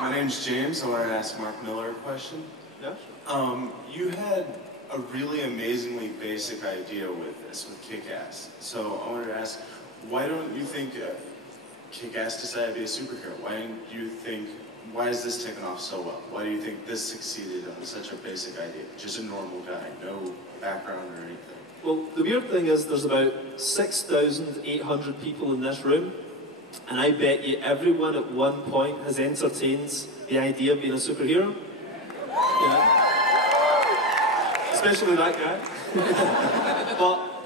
My name's James. I wanted to ask Mark Millar a question. Yeah. You had a really amazingly basic idea with this, with KickAss. So I wanted to ask, why don't you think KickAss decided to be a superhero? Why has this taken off so well? Why do you think this succeeded on such a basic idea? Just a normal guy, no background or anything. Well, the weird thing is there's about 6,800 people in this room, and I bet you everyone at one point has entertained the idea of being a superhero. Yeah. Especially that guy.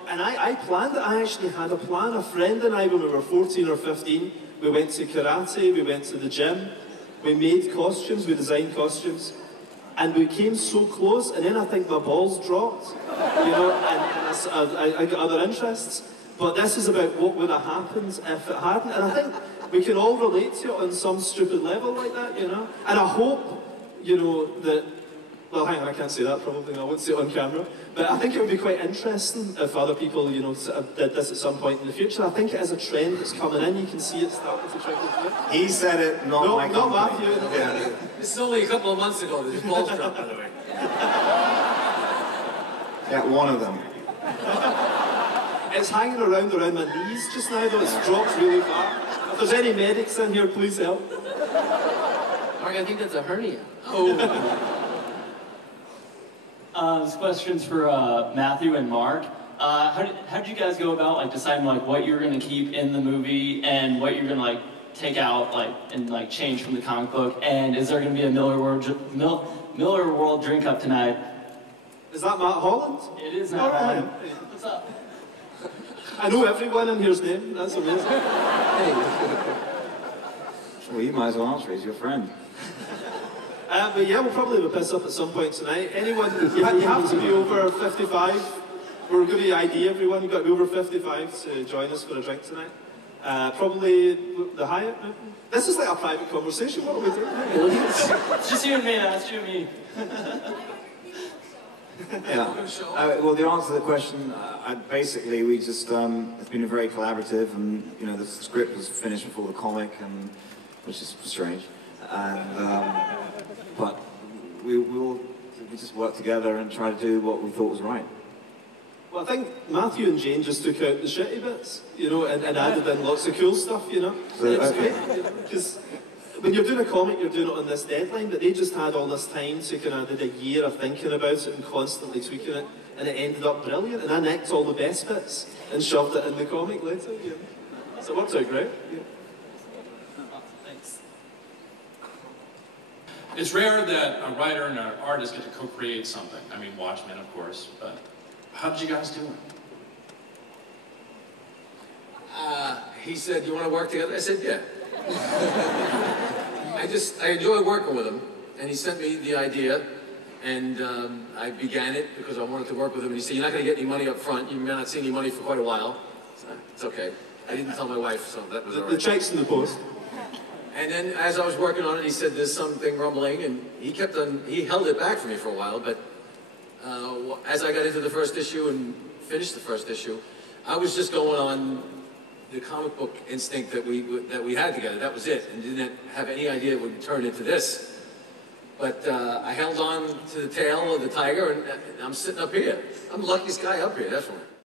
And I planned it. I actually had a plan. A friend and I, when we were 14 or 15, we went to karate, we went to the gym, we made costumes, we designed costumes, and we came so close, and then I think my balls dropped, you know, and I got other interests. But this is about what would have happened if it hadn't, and I think we can all relate to it on some stupid level like that, you know. And I hope, you know, that, well, hang on, I can't say that probably, I won't say it on camera, but I think it would be quite interesting if other people, you know, sort of did this at some point in the future. I think it is a trend that's coming in, you can see it starting to trickle through. He said it, not no, my not company. Matthew. Yeah. This is only a couple of months ago that his balls dropped, by the way. Yeah, one of them. It's hanging around my knees just now, though. It's dropped really far. If there's any medics in here, please help. Mark, I think that's a hernia. Oh. This question's for Matthew and Mark. How did you guys go about deciding what you were going to keep in the movie and what you're going to take out and change from the comic book? And is there going to be a Millar World drink up tonight? Is that Matt Holland? It is Matt Holland. What's up? I know everyone in here's name. That's amazing. Hey. Well, you might as well answer. He's your friend. But yeah, we'll probably have a piss up at some point tonight. Anyone, you have to be over 55. We're giving you an ID, everyone. You've got to be over 55 to join us for a drink tonight. Probably the Hyatt. This is like a private conversation. What are we doing? It's just you and me, that's you and me. Yeah. Well, the answer to the question, basically, we just, it's been very collaborative, and, you know, the script was finished before the comic, and which is strange. And, but we just worked together and tried to do what we thought was right. Well, I think Matthew and Jane just took out the shitty bits, you know, and added in lots of cool stuff, you know. So, it's great, because when you're doing a comic, you're doing it on this deadline, but they just had all this time to kind of did a year of thinking about it and constantly tweaking it, and it ended up brilliant. And I nicked all the best bits and shoved it in the comic later. You know. So it worked out great. Yeah. Thanks. It's rare that a writer and an artist get to co-create something. I mean, Watchmen, of course, but how did you guys do it? He said, "You want to work together?" I said, "Yeah." I enjoy working with him, and he sent me the idea, and I began it because I wanted to work with him. And he said, "You're not going to get any money up front. You may not see any money for quite a while." So, it's okay. I didn't tell my wife, so that was all right. The check's in the post. And then, as I was working on it, he said, "There's something rumbling," and he kept on. He held it back for me for a while, but as I got into the first issue and finished the first issue, I was just going on the comic book instinct that we had together. That was it, and didn't have any idea it would turn into this. But I held on to the tail of the tiger, and I'm sitting up here. I'm the luckiest guy up here, definitely.